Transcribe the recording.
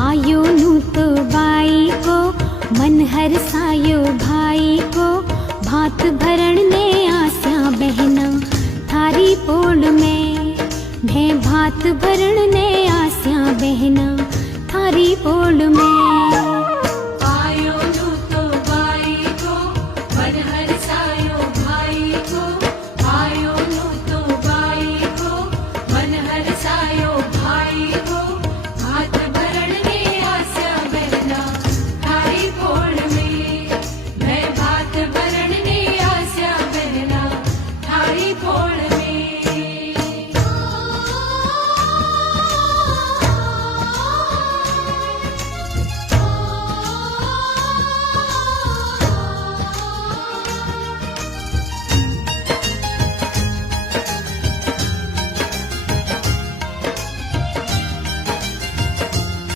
आयो नू तो बाई को मन हर सायो भाई को भात भरण ने आस्या बहना थारी पोल में मैं भात भरण ने आस्या बहना थारी पोल में।